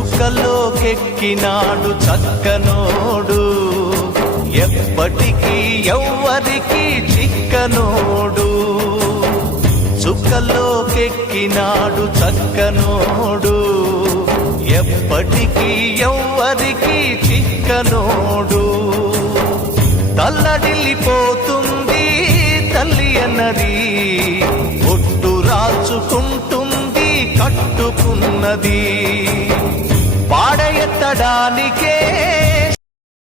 కెక్కినాడు చక్కనోడు. ఎప్పటికీ ఎవ్వరికి చిక్కనోడు. చుక్కలోకెక్కినాడు చక్కనోడు. ఎప్పటికీ ఎవ్వరికి చిక్కనోడు. తల్లడిల్లిపోతుంది తల్లి అన్నది. ఒట్టు రాచుకుంటుంది కట్టుకున్నది. పాడెత్తడానికే